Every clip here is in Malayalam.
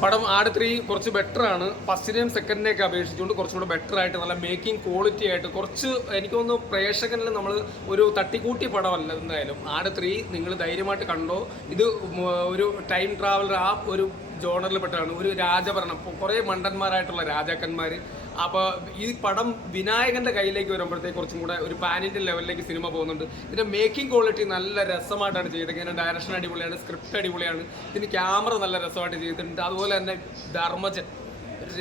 പടം ആട് 3 കുറച്ച് ബെറ്റർ ആണ്. ഫസ്റ്റിനെയും സെക്കൻഡിനെയൊക്കെ അപേക്ഷിച്ചുകൊണ്ട് കുറച്ചുകൂടെ ബെറ്റർ ആയിട്ട് നല്ല മേക്കിംഗ് ക്വാളിറ്റി ആയിട്ട് കുറച്ച് എനിക്ക് തോന്നുന്നു പ്രേക്ഷകനിൽ നമ്മൾ ഒരു തട്ടിക്കൂട്ടി പടമല്ല. എന്തായാലും ആട് 3 നിങ്ങൾ ധൈര്യമായിട്ട് കണ്ടോ. ഇത് ഒരു ടൈം ട്രാവലർ ആ ഒരു ജോണറിൽ പെട്ടാണ്. ഒരു രാജഭരണം, കുറേ മണ്ടന്മാരായിട്ടുള്ള രാജാക്കന്മാർ. അപ്പോൾ ഈ പടം വിനായകൻ്റെ കയ്യിലേക്ക് വരുമ്പോഴത്തേക്ക് കുറച്ചും കൂടെ ഒരു പാൻ ഇന്ത്യൻ ലെവലിലേക്ക് സിനിമ പോകുന്നുണ്ട്. ഇതിൻ്റെ മേക്കിംഗ് ക്വാളിറ്റി നല്ല രസമായിട്ടാണ് ചെയ്തത്. ഇതിൻ്റെ ഡയറക്ഷൻ അടിപൊളിയാണ്, സ്ക്രിപ്റ്റ് അടിപൊളിയാണ്, ഇതിന് ക്യാമറ നല്ല രസമായിട്ട് ചെയ്തിട്ടുണ്ട്. അതുപോലെ തന്നെ ധർമ്മജൻ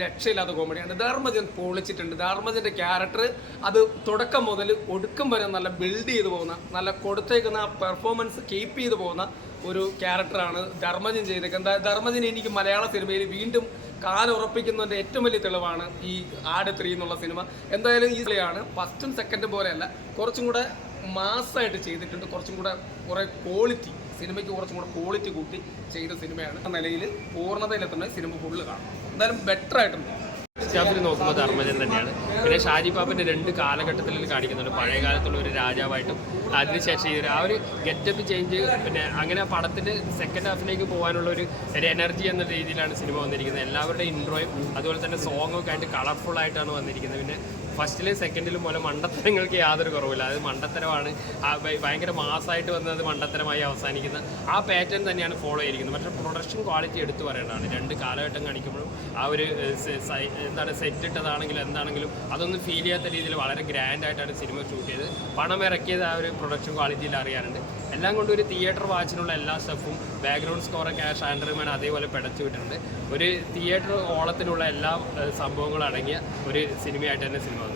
രക്ഷയില്ലാത്ത കോമഡിയാണ്. ധർമ്മജൻ പൊളിച്ചിട്ടുണ്ട്. ധർമ്മജൻ്റെ ക്യാരക്ടർ അത് തുടക്കം മുതൽ ഒടുക്കം വരെ നല്ല ബിൽഡ് ചെയ്ത് പോകുന്ന, നല്ല കൊടുത്തേക്കുന്ന ആ പെർഫോമൻസ് കീപ്പ് ചെയ്ത് പോകുന്ന ഒരു ക്യാരക്ടറാണ് ധർമ്മജൻ ചെയ്തേക്കുന്നത്. ധർമ്മജൻ എനിക്ക് മലയാള സിനിമയിൽ വീണ്ടും കാലുറപ്പിക്കുന്നതിൻ്റെ ഏറ്റവും വലിയ തെളിവാണ് ഈ ആട് 3 എന്നുള്ള സിനിമ. എന്തായാലും ഈ സിനിമയാണ് ഫസ്റ്റും സെക്കൻഡും പോലെയല്ല, കുറച്ചും കൂടെ മാസ്സായിട്ട് ചെയ്തിട്ടുണ്ട്. കുറച്ചും കൂടെ കുറേ ക്വാളിറ്റി, സിനിമയ്ക്ക് കുറച്ചും കൂടെ ക്വാളിറ്റി കൂട്ടി ചെയ്ത സിനിമയാണ്. ആ നിലയിൽ പൂർണ്ണതയിലെത്തുന്ന സിനിമ ഫുള്ള് കാണും. എന്തായാലും ബെറ്റർ ആയിട്ടുണ്ട്. സ്റ്റാഫിൽ നോക്കുമ്പോൾ ധർമ്മജൻ തന്നെയാണ്. പിന്നെ ഷാജി പാപ്പൻ്റെ 2 കാലഘട്ടത്തിൽ കാണിക്കുന്നുണ്ട്. പഴയ കാലത്തുള്ള ഒരു രാജാവായിട്ടും അതിനുശേഷം ഈ ആ ഒരു ഗെറ്റപ്പ് ചേഞ്ച്, പിന്നെ അങ്ങനെ പടത്തിൻ്റെ സെക്കൻഡ് ഹാഫിലേക്ക് പോകാനുള്ള ഒരു എനർജി എന്ന രീതിയിലാണ് സിനിമ വന്നിരിക്കുന്നത്. എല്ലാവരുടെയും ഇൻട്രോയും അതുപോലെ തന്നെ സോങ്ങൊക്കെ ആയിട്ട് കളർഫുള്ളായിട്ടാണ് വന്നിരിക്കുന്നത്. പിന്നെ ഫസ്റ്റിലും സെക്കൻഡിലും പോലെ മണ്ടത്തരങ്ങൾക്ക് യാതൊരു കുറവില്ല. അത് മണ്ടത്തരമാണ്. ഭയങ്കര മാസമായിട്ട് വന്നത് മണ്ടത്തരമായി അവസാനിക്കുന്ന ആ പാറ്റേൺ തന്നെയാണ് ഫോളോ ചെയ്തിരിക്കുന്നത്. പക്ഷേ പ്രൊഡക്ഷൻ ക്വാളിറ്റി എടുത്തു പറയേണ്ടതാണ്. 2 കാലഘട്ടം കാണിക്കുമ്പോഴും ആ ഒരു എന്താണ് സെറ്റ് ഇട്ടതാണെങ്കിലും എന്താണെങ്കിലും അതൊന്നും ഫീൽ ചെയ്യാത്ത രീതിയിൽ വളരെ ഗ്രാൻഡായിട്ടാണ് സിനിമ ഷൂട്ട് ചെയ്ത് പണം ഇറക്കിയത്. ആ ഒരു പ്രൊഡക്ഷൻ ക്വാളിറ്റിയിൽ അറിയാറുണ്ട്. എല്ലാം കൊണ്ട് ഒരു തിയേറ്റർ വാച്ചിനുള്ള എല്ലാ സ്റ്റഫും ബാക്ക്ഗ്രൗണ്ട് സ്കോറൊക്കെ ആൻഡ്രിമാൻ അതേപോലെ പിടച്ചു വിട്ടിട്ടുണ്ട്. ഒരു തിയേറ്റർ ഓളത്തിനുള്ള എല്ലാ സംഭവങ്ങളും അടങ്ങിയ ഒരു സിനിമയായിട്ട് തന്നെ സിനിമ വന്നു.